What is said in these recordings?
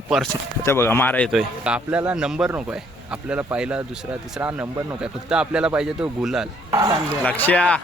Person ते बघा मारा येतोय. आपल्याला नंबर नको आहे, आपल्याला पहिला दुसरा तिसरा नंबर नको आहे, फक्त आपल्याला पाहिजे तो गुलाल. लक्ष्या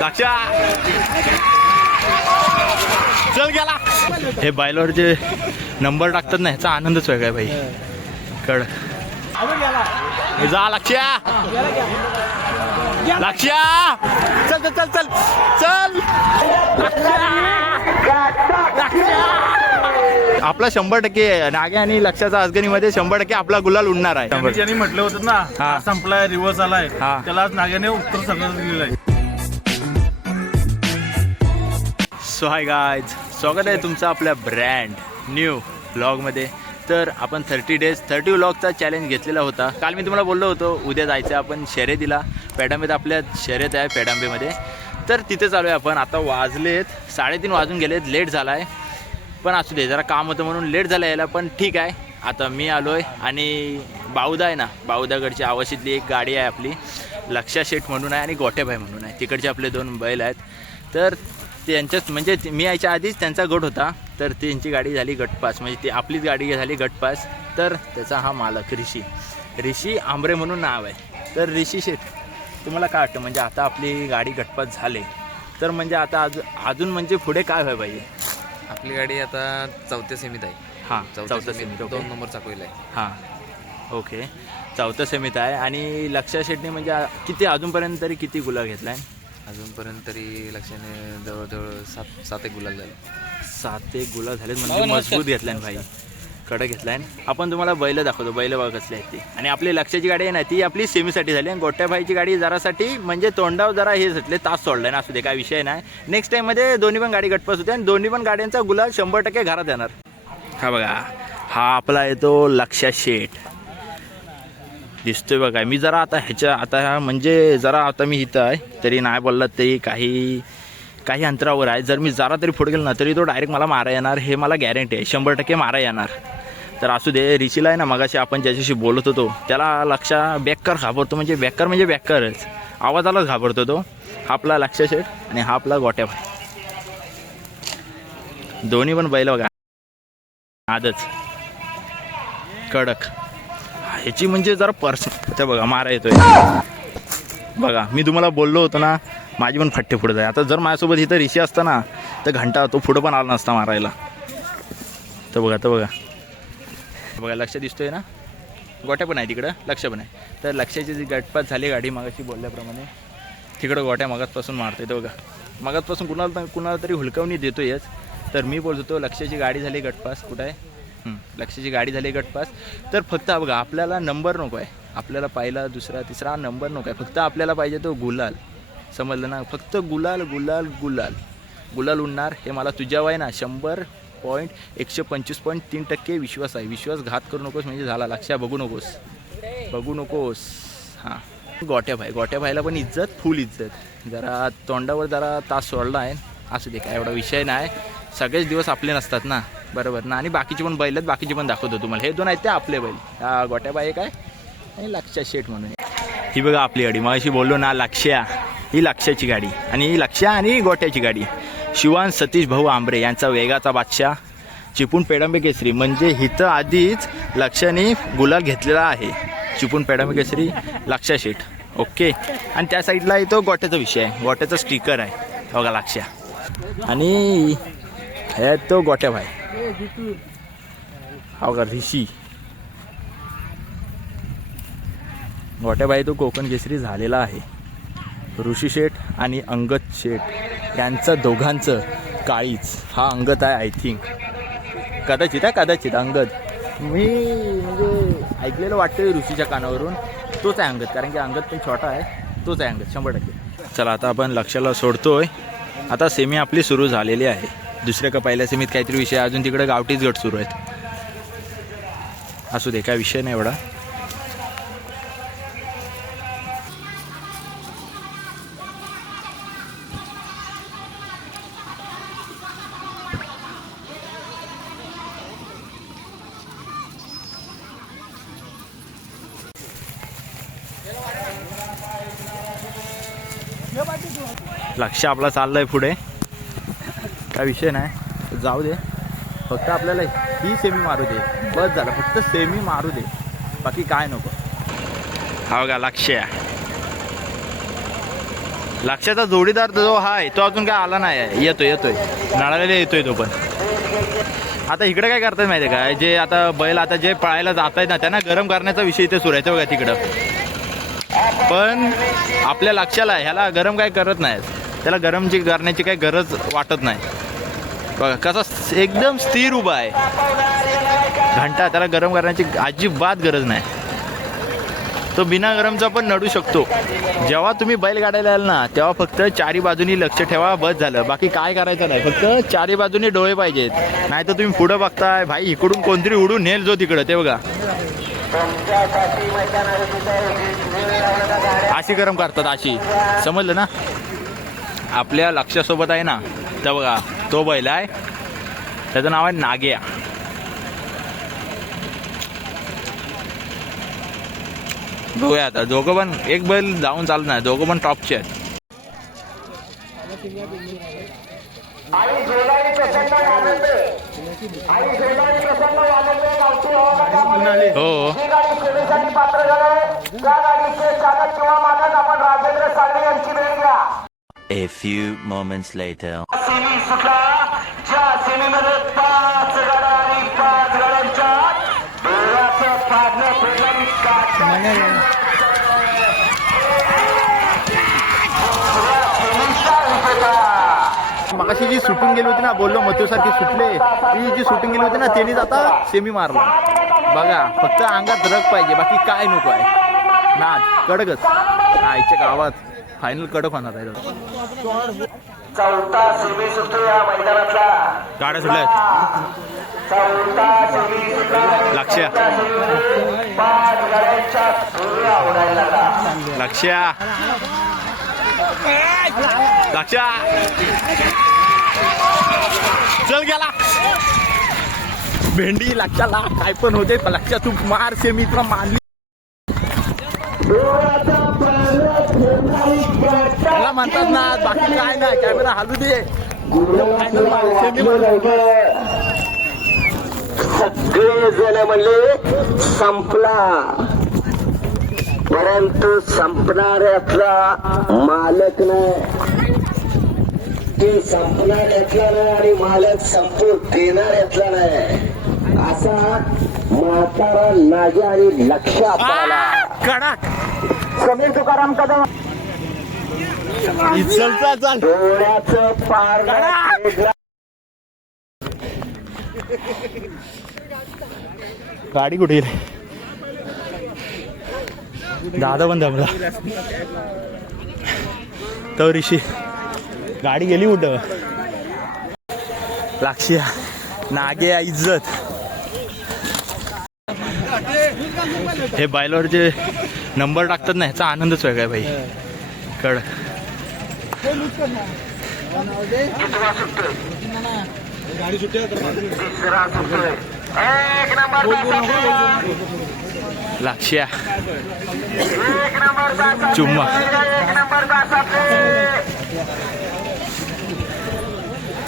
लक्ष्या चल गेला. हे बैलावर जे नंबर टाकतात ना ह्याचा आनंदच वेगळा आहे भाई. कळ जा लक्ष्या लक्ष्या चल चल चल चल आपला 100% नागे आणि लक्ष्याचा अजगणीमध्ये 100% आपला गुलाल उडणार आहे. ज्यांनी म्हटलं होतं ना संपलाय रिव्हर्स आलाय त्याला आज नाग्याने उत्तर सगळं दिलेलं आहे. सो हाय गाईज, स्वागत आहे तुमचं आपल्या ब्रँड न्यू व्लॉगमध्ये. तर आपण 30 व्लॉगचा चॅलेंज घेतलेला होता. काल मी तुम्हाला बोललो होतो उद्या जायचं आपण शर्यतीला. पेडांबेत आपल्या शर्यत आहे पेडांबेमध्ये, तर तिथे चालू आहे आपण. आता वाजलेत 3:30 वाजून गेलेत, लेट झाला आहे पण असू दे, जरा काम होतं म्हणून लेट झालं यायला, पण ठीक आहे. आता मी आलो आहे आणि बावदा आहे ना, बावदागडची आवाशीतली एक गाडी आहे आपली, लक्षा शेठ म्हणून आहे आणि गोटेभाई म्हणून आहे. तिकडचे आपले 2 बैल आहेत. तर त्यांच्याच म्हणजे मी यायच्या आधीच त्यांचा गट होता, तर त्यांची गाडी झाली गटपास, म्हणजे ती आपलीच गाडी झाली गटपास. तर त्याचा हा मालक ऋषी आंबरे म्हणून नाव आहे. तर ऋषी शेठ, तुम्हाला काय वाटतं, म्हणजे आता आपली गाडी गटपास झाले तर म्हणजे आता अजून म्हणजे पुढे काय व्हायला पाहिजे? आपली गाडी आता 4थ्या सेमीत आहे. हां, 4थ्या सेमीत 2 नंबर चाकवलेला आहे. हां ओके, 4थ्या सेमीत आहे. आणि लक्षा शेठने म्हणजे किती अजूनपर्यंत तरी किती गुलाल घेतला आहे? अजूनपर्यंत तरी लक्षाने जवळजवळ 7 गुलाल झाले. 7 गुलाल झालेत म्हणजे मजबूत घेतला आहे भाई, कडक घेतला आहे. आपण तुम्हाला बैल दाखवतो, बैल बघा कसली आहेत ती. आणि आपली लक्षाची गाडी आहे ना ती आपली सेमीसाठी झाली, आणि गोट्याभाईची गाडी जरासाठी म्हणजे तोंडावर जरा हे सुटले, तास सोडला ना. असू दे, काय विषय नाही. नेक्स्ट टाईममध्ये दोन्ही पण गाडी गटपास होते आणि दोन्ही पण गाड्यांचा गुलाल 100% घरात येणार. हा बघा, हा आपला येतो लक्षा शेठ दिसतोय बघा. मी जरा आता म्हणजे जरा आता मी इथं आहे तरी नाही बोललात तरी काही अंतरावर आहे. जर मी जरा तरी पुढे गेलो ना तरी तो डायरेक्ट मला मारा येणार, हे मला गॅरंटी आहे. 100% मारा येणार. तर असू दे. ऋषीला आहे ना, मगाशी आपण ज्याच्याशी बोलत होतो त्याला लक्षा बॅकर घाबरतो, म्हणजे बॅकरच आवाजालाच घाबरतो तो. हा आपला लक्षा शेठ आणि हा आपला गोट्याभाई. दोन्ही पण बैल बघा आजच कडक. ह्याची म्हणजे जरा पर्सन ते बघा मारा येतोय बघा. मी तुम्हाला बोललो होतो ना माझी पण फट्टे पुढे जाय. आता जर माझ्यासोबत इथं ऋषी असता ना तर घंटा तो पुढं पण आला नसता मारायला. तर बघा लक्ष दिसतोय ना, गोट्या पण आहे तिकडं, लक्ष पण आहे. तर लक्षाची जी गटपास झाली गाडी मागाशी बोलल्याप्रमाणे, तिकडं गोट्या मगाचपासून मारतोय. तर बघा मगाचपासून कुणाला तरी हुलकावणी देतोयच. तर मी बोलतो लक्षाची गाडी झाली गटपास. कुठं आहे? लक्षाची गाडी झाली गटपास. तर फक्त बघा आपल्याला नंबर नको आहे, आपल्याला पहिला दुसरा तिसरा नंबर नको आहे, फक्त आपल्याला पाहिजे तो गुलाल. समजलं ना? फक्त गुलाल गुलाल गुलाल गुलाल उडणार, हे मला तुझ्यावर आहे ना 100.125.3% विश्वास आहे. विश्वासघात करू नकोस म्हणजे झाला. लक्षा बघू नकोस. हां, गोट्याभाईला पण इज्जत, फुल इज्जत. जरा तोंडावर जरा तास सोडला आहे. असू दे, काय एवढा विषय नाही. सगळेच दिवस आपले नसतात ना, बरोबर ना. आणि बाकीचे पण बैल आहेत, बाकीचे पण दाखवतो तुम्हाला. हे 2 आहेत ते आपले बैल. हा गोट्याबाई काय आणि लक्षा शेठ म्हणून. ही बघा आपली गाडी, मगाशी बोललो ना लक्षा, ही लक्षाची गाडी आणि ही लक्षा आणि गोट्याची गाडी. शिवान सतीश भाऊ आंबरे यांचा वेगाचा बादशाह, चिपळूण पेडांबे केसरी. म्हणजे इथं आधीच लक्षाने गुलाल घेतलेला आहे. चिपळूण पेडांबे केसरी लक्षा शेठ. ओके. आणि त्या साईडला येतो गोट्याचा विषय आहे, गोट्याचा स्टिकर आहे बघा लक्षा. आणि हे तो गोट्याभाई, हा बघा ऋषी. गोट्याभाई तो कोकण केसरी झालेला आहे. ऋषी शेठ आणि अंगद शेठ यांचं दोघांचं काळीच. हा अंगद आहे आय थिंक, कदाचित अंगद. मी म्हणजे ऐकलेलं वाटतं ऋषीच्या कानावरून तोच आहे अंगद, कारण की अंगद पण छोटा आहे, तोच आहे अंगद 100%. चला आता आपण लक्षाला सोडतोय. आता सेमी आपली सुरू झालेली आहे. दुसऱ्या का पहिल्या सेमीत काहीतरी विषय, अजून तिकडे गावठीच गट सुरू आहेत. असू दे, काय विषय नाही एवढा. लक्ष आपला चाललाय पुढे, काय विषय नाही, जाऊ दे. फक्त आपल्याला ही सेमी मारू दे, बस झालं. फक्त सेमी मारू दे, बाकी काय नको. हा बघा लक्षाचा जोडीदार जो आहे तो अजून काय आला नाही आहे. येतोय नळालेला येतोय तो पण. आता इकडे काय करतात माहिती आहे का, जे आता बैल आता जे पळायला जात आहेत ना त्यांना गरम करण्याचा विषय इथे सुरू आहे बघा तिकडं. पण आपल्या लक्षाला ह्याला गरम काय करत नाहीत, त्याला गरमची करण्याची काही गरज वाटत नाही. बघा कसा एकदम स्थिर उभा आहे घंटा, त्याला गरम करण्याची अजिबात गरज नाही. तो बिना गरमचा पण नडू शकतो. जेव्हा तुम्ही बैल गाडायला याल ना तेव्हा फक्त चारी बाजूनी लक्ष ठेवा, बस झालं. बाकी काय करायचं नाही, फक्त चारी बाजूनी डोळे पाहिजेत. नाही तर तुम्ही पुढं बघताय भाई इकडून कोणतरी उडून नेल जो तिकडं, ते बघा अशी गरम करतात अशी, समजलं ना. आपल्या लक्षासोबत आहे ना, तर बघा तो बैल आहे, त्याचं नाव आहे नाग्या. बघूया आता दोघं पण, एक बैल जाऊन चालत नाही, दोघं पण टॉपचे आहेत. हो A few moments later. मगाशी जी सुटून गेली होती ना, बोललो मथुरसारखी सुटले, ती जी सुटून गेली होती ना त्यांनीच आता सेमी मारला. बघा फक्त अंगात रग पाहिजे, बाकी काय नको आहे. नाद कडकच आईच्या गावात फायनल कडक होणार आहे. गाड्या सुटल्या लक्ष्या चल गेला भेंडी लक्षाला काय पण होते. लक्षा तू मार सेमी तुला मारली, मला म्हणतात ना, बाकी काय नाही. कॅमेरा हालू दे. सगळे जण म्हणले संपला, परंतु संपणाऱ्यातला मालक नाही. ते संपणाऱ्यातला नाही आणि मालक संपू देणाऱ्यातला नाही. असा म्हातारा नाग्या आणि लक्षात आला. कडक समीर तुकाराम कदम चाल डोळ्याचं पार गाडी कुठे गेली, दादा पण दमला. तर ऋषी गाडी गेली कुठं. लक्ष्या नागे इज्जत. हे बैलावर जे नंबर टाकतात ना ह्याचा आनंदच वेगळा आहे भाई. कळ लक्ष्या चुम्मा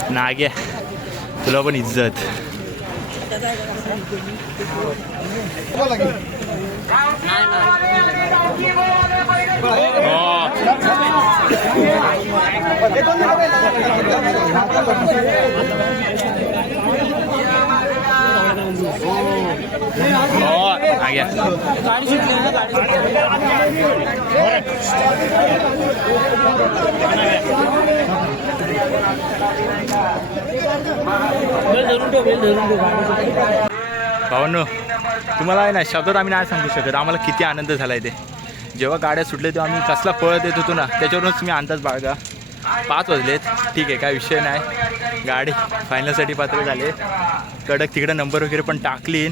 नाग्या तुला पण इज्जत. भावांनो तुम्हाला आहे ना शब्दात आम्ही नाही सांगू शकत आम्हाला किती आनंद झाला आहे ते. जेव्हा गाड्या सुटल्या तेव्हा आम्ही कसला पळत येत होतो ना त्याच्यावरूनच मी अंदाज बाळगा. 5 वाजलेत ठीक आहे काय विषय नाही. गाडी फायनलसाठी पात्र झाले. कडक तिकडं नंबर वगैरे पण टाकली.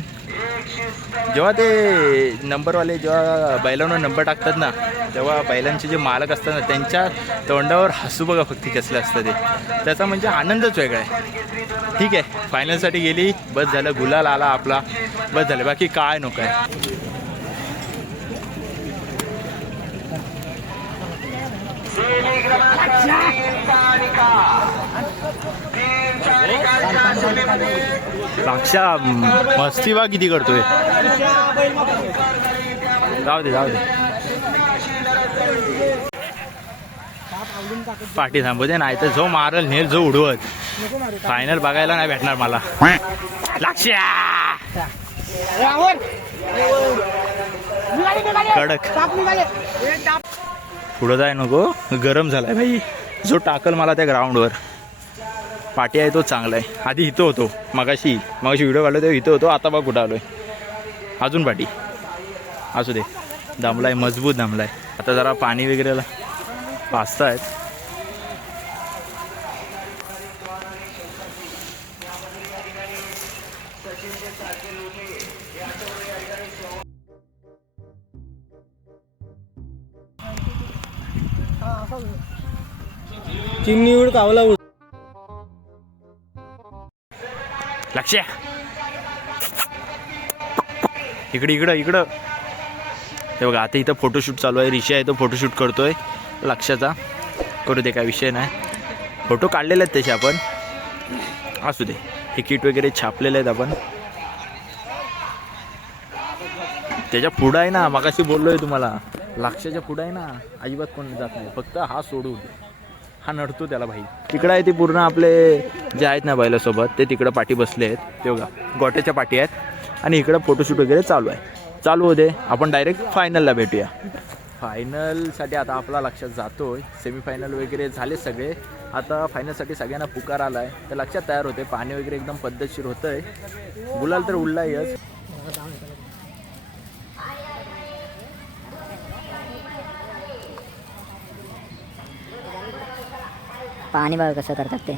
जेव्हा ते नंबरवाले जेव्हा बैलांवर नंबर टाकतात ना तेव्हा बैलांचे जे मालक असतात ना त्यांच्या तोंडावर हसू बघा फक्त कसलं असतं ते. त्याचा म्हणजे आनंदच वेगळा आहे. ठीक आहे फायनलसाठी गेली बस झालं. गुलाल आला आपला बस झालं बाकी काय नको आहे. लक्षा मस्ती बा किती करतोय. जाऊ दे जाऊ दे. पाठी थांबू दे नाही तर जो मारल नेल जो उडवत. फायनल बघायला नाही भेटणार मला. लक्ष्या कडक पुढं जाय नको. गरम झालाय भाई. जो टाकल मला त्या ग्राउंडवर. पाठी आहे तो चांगला आहे. आधी इथं होतो मगाशी व्हिडिओ काढलो तेव्हा इथं होतो. आता बघ कुठं आलोय. अजून पाठी असू दे. दमलाय मजबूत दमलाय. आता जरा पाणी वगैरेला पाचतायत. चिमणी उड कावला उड. लक्ष इकडे इकडं इकडं. हे बघा आता इथं फोटोशूट चालू आहे. ऋषी आहे तो फोटोशूट करतोय. लक्षाचा करू दे काय विषय नाही. फोटो काढलेले आहेत तसे आपण. असू दे. हे किट वगैरे छापलेले आहेत आपण. त्याच्या पुढं आहे ना मगाशी बोललोय तुम्हाला. लक्षाच्या पुढं आहे ना अजिबात कोण जात नाही. फक्त हा सोडून हा नडतो त्याला भाई. तिकडं आहे ते पूर्ण आपले जे आहेत ना बैलासोबत ते तिकडं पाठी बसले आहेत. ते बघा गोट्याच्या पाठी आहेत. आणि इकडं फोटोशूट वगैरे चालू आहे. चालू होते. आपण डायरेक्ट फायनलला भेटूया. फायनलसाठी आता आपला लक्षात जातोय. सेमीफायनल वगैरे झाले सगळे. आता फायनलसाठी सगळ्यांना पुकार आला आहे. तर लक्षात तयार होते. पाणी वगैरे एकदम पद्धतशीर होतं आहे. गुलाल तर उडलायच. पाणी बघा कसं करतात ते.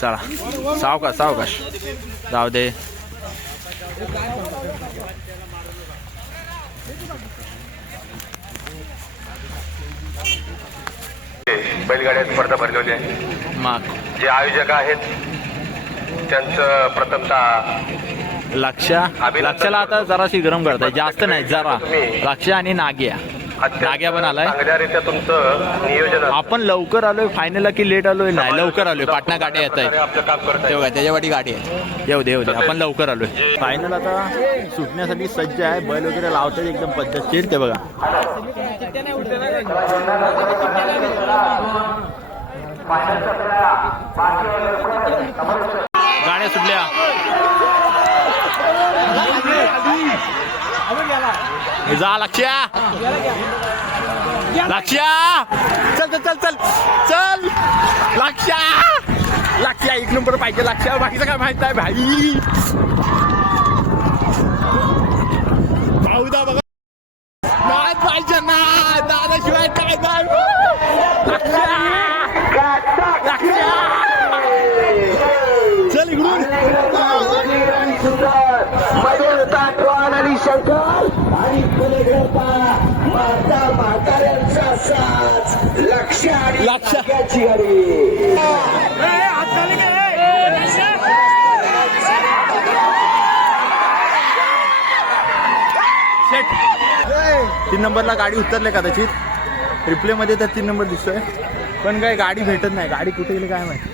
चला सावकाश सावकाश जाऊ दे. बैलगाड्या स्पर्धा भरवली आहे. माग जे आयोजक आहेत त्यांचं प्रथमतः लक्षाला आता जराशी गरम करताय. जास्त नाही जरा. लक्ष आणि नाग्या पण आलाय. चांगल्यारीत्या तुमचं नियोजन आपण लवकर आलोय फायनलला की लेट आलोय. नाही लवकर आलोय. पाटणा गाडी येत आहे. आपलं काम करत आहे. तेव्हा त्याच्यावाटी गाडी आहे. येऊ दे येऊ दे. आपण लवकर आलोय. फायनल आता सुटण्यासाठी सज्ज आहे. बैल वगैरे लावतात एकदम पद्धतशीर. ते बघा गाड्या सुटल्या. जा लक्ष्या चल चल चल चल चल. लक्ष्या एक नंबर पाहिजे. लक्ष्या बाकीचं काय माहित आहे भाई. भाऊदा बघा नाही पाहिजे ना. दादाशिवाय काय नाही. चल इकडून. आणि शंकर आणि म्हाताऱ्यांचा साथ. लक्ष आणि लक्ष्याची गाडी. तीन नंबरला गाडी उतरले कदाचित. रिप्ले मध्ये तर 3 नंबर दिसतोय. पण काय गाडी भेटत नाही. गाडी कुठे गेली काय माहिती.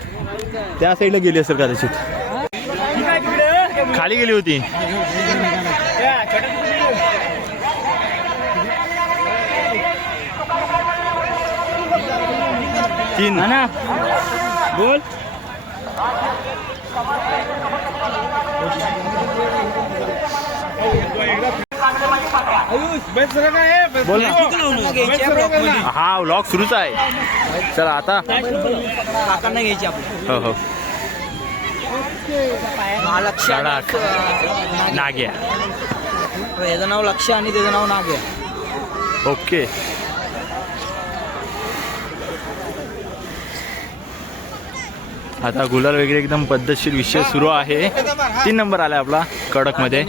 त्या साईडला गेली असेल कदाचित. खाली गेली होती. तीन बोल. बोल ना. हा व्लॉग सुरूच आहे. चला आता काकांना घ्यायची आपली. हो हो लक्ष नाग्या. याचं नाव लक्ष आणि त्याचं नाव नाग्या. ओके. आता गुलाल वगैरे एकदम पद्धतशीर विषय सुरू आहे. 3 नंबर आलाय आपला कडक मध्ये.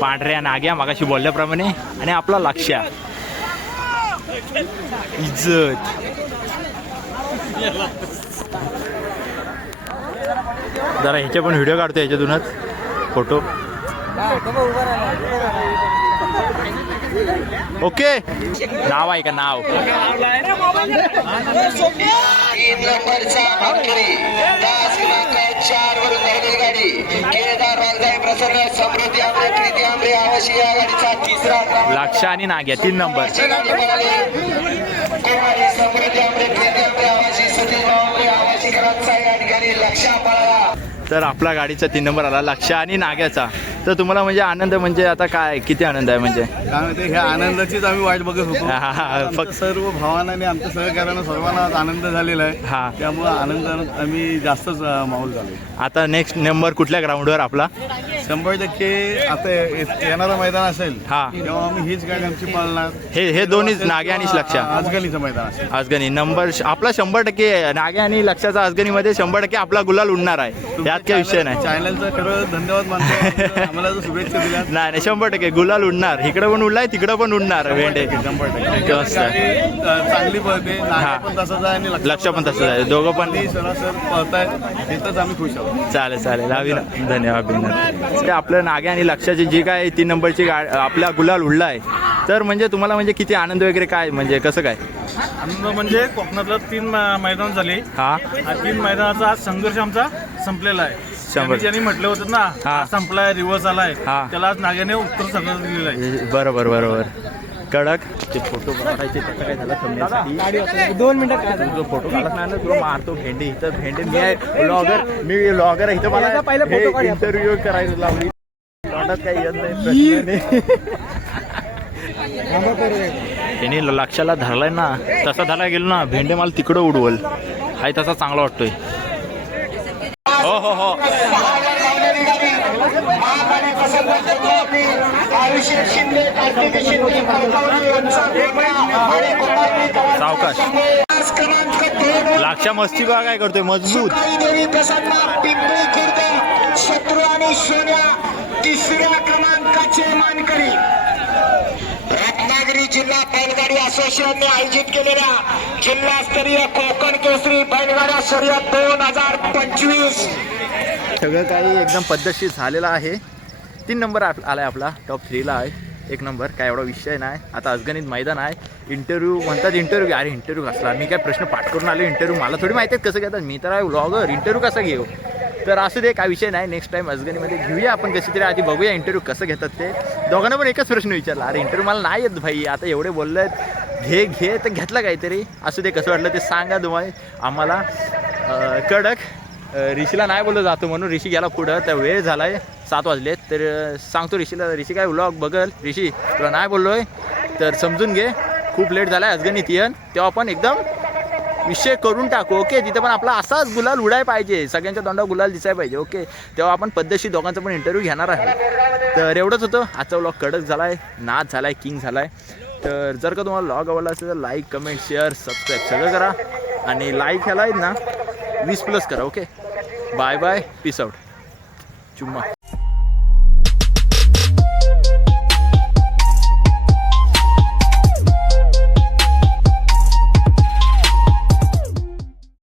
पांढऱ्या नाग्या मागाशी बोलल्याप्रमाणे. आणि आपला लक्ष्या इज्जत. जरा ह्याचे पण व्हिडिओ काढतो. ह्याच्यातूनच फोटो. ओके नाव आहे का नाव 3 नंबरचा मानकरी 10 क्रमांक 4 वरून धावलेली गाडी केदार वाघजाई प्रसन्न समृद्धी आंबे कृती आंबे आवाशी या गाडीचा तिसरा क्रमांक लक्ष आणि नाग्या 3 नंबर गाडी पळाली कुमारी समृद्धी आंबे कृती आंबे आवाशी सतीश आंबे आवाशीकरांचा या ठिकाणी लक्ष पळाला. तर आपला गाडीचा 3 नंबर आला लक्ष आणि नाग्याचा. तर तुम्हाला म्हणजे आनंद म्हणजे आता काय किती आनंद आहे म्हणजे काय माहिती ह्या आनंदाचीच आम्ही वाट बघत होतो. फक्त फक्त सर्व भावांना आणि आमच्या सहकार्यानं सर्वांना आज आनंद झालेला आहे. हा त्यामुळे आनंदानं आम्ही जास्तच माहोल झालो. आता नेक्स्ट नंबर कुठल्या ग्राउंडवर आपला 100% आता येणारं मैदान असेल हा तेव्हा आम्ही हीच गाडी आमची पाळणार. हे दोन्हीच नाग्या आणि लक्ष आजगणीचं मैदान असेल. आजगणी नंबर आपला 100% नाग्या आणि लक्षाचा आजगणीमध्ये 100% आपला गुलाल उडणार आहे. यात काही विषय नाही. चॅनलचं खरं धन्यवाद मानतो. आम्हाला जो शुभेच्छा दिल्या नाही 100% गुलाल उडणार. इकडे पण उडलाय तिकडे पण उडणार भेंडे 100% मस्त. चांगली पळते. नागा पण तसंच आहे आणि लक्ष पण तसंच आहे. दोघं पण सरासर पळतायत. इथंच आम्ही खुश आहोत. चालेल धन्यवाद ते आपलं नाग्या आणि लक्षाची जी काय 3 नंबरची आपला गुलाल उडला आहे. तर म्हणजे तुम्हाला म्हणजे किती आनंद वगैरे काय म्हणजे कसं काय आनंद म्हणजे कोकणातलं 3 मैदान झाले. हा 3 मैदानाचा आज संघर्ष आमचा संपलेला आहे. 100. ज्यांनी म्हटलं होतं ना हा. संपलाय रिवर्स आलाय हा. त्याला आज नाग्याने उत्तर सगळं दिलेलं आहे. बरोबर कडक ते फोटो काढायचे त्याचं काय झालं थांबण्यासाठी 2 मिनिटं जो फोटो काढत नाही ना तो मारतो भेंडी. इथं भेंडी मी आहे ब्लॉगर आहे. इथं मला इंटरव्ह्यू करायला लावली. तोंडात काही येत नाही. त्यांनी लक्षाला धरलाय ना तसा धरला गेलो ना भेंडे मला तिकडं उडवल. हाय तसा चांगला वाटतोय. हो सावकाश लक्षा मस्ती बघा काय करतोय मजबूत. शत्रू आणि सोन्या 3ऱ्या क्रमांकाचे मानकरी रत्नागिरी जिल्हा बैलगाडी असोसिएशनने आयोजित केलेल्या जिल्हास्तरीय कोकण केसरी बैलगाडा शर्यत 2025 सगळं काही एकदम पद्धतशीर झालेलं आहे. 3 नंबर आलाय आपला टॉप 3 ला आहे. 1 नंबर काय एवढा विषय नाही. आता अजगणित मैदान आहे. इंटरव्ह्यू म्हणतात इंटरव्ह्यू अरे इंटरव्ह्यू कसला मी काय प्रश्न पाठ करून आलो. इंटरव्ह्यू मला थोडी माहिती आहे कसं घेतात. मी तर आहे व्लॉगर इंटरव्ह्यू कसा घेऊ. तर असू दे काय विषय नाही. नेक्स्ट टाइम अजगणीमध्ये घेऊया आपण कशी तरी. आधी बघूया इंटरव्ह्यू कसं घेतात ते. दोघांना पण एकच प्रश्न विचारला अरे इंटरव्ह्यू मला नाही येत भाई आता एवढे बोलले घे तर घेतलं काहीतरी. असू दे कसं वाटलं ते सांगा तुम्हाला आम्हाला. कडक ऋषीला नाही बोललं जातो म्हणून ऋषी गेला पुढं. तर वेळ झाला आहे 7 वाजलेत. तर सांगतो ऋषीला. ऋषी काय व्लॉग बघल. ऋषी तुला नाही बोललोय तर समजून घे. खूप लेट झाला आहे अजगणित येन तेव्हा आपण एकदम विषय करून टाकू. ओके तिथं पण आपला असाच गुलाल उडाय पाहिजे. सगळ्यांच्या तोंडावर गुलाल दिसाय पाहिजे. ओके तेव्हा आपण पद्धतशीर दोघांचा पण इंटरव्ह्यू घेणार आहे. तर एवढंच होतं. आजचा व्लॉग कडक झाला आहे. नाच झाला आहे. किंग झाला आहे. तर जर का तुम्हाला व्लॉग आवडला असेल तर लाईक कमेंट शेअर सबस्क्राईब सगळं करा. आणि लाईक ह्याला आहेत ना 20+ करा. ओके बाय पीस आउट चुम्मा.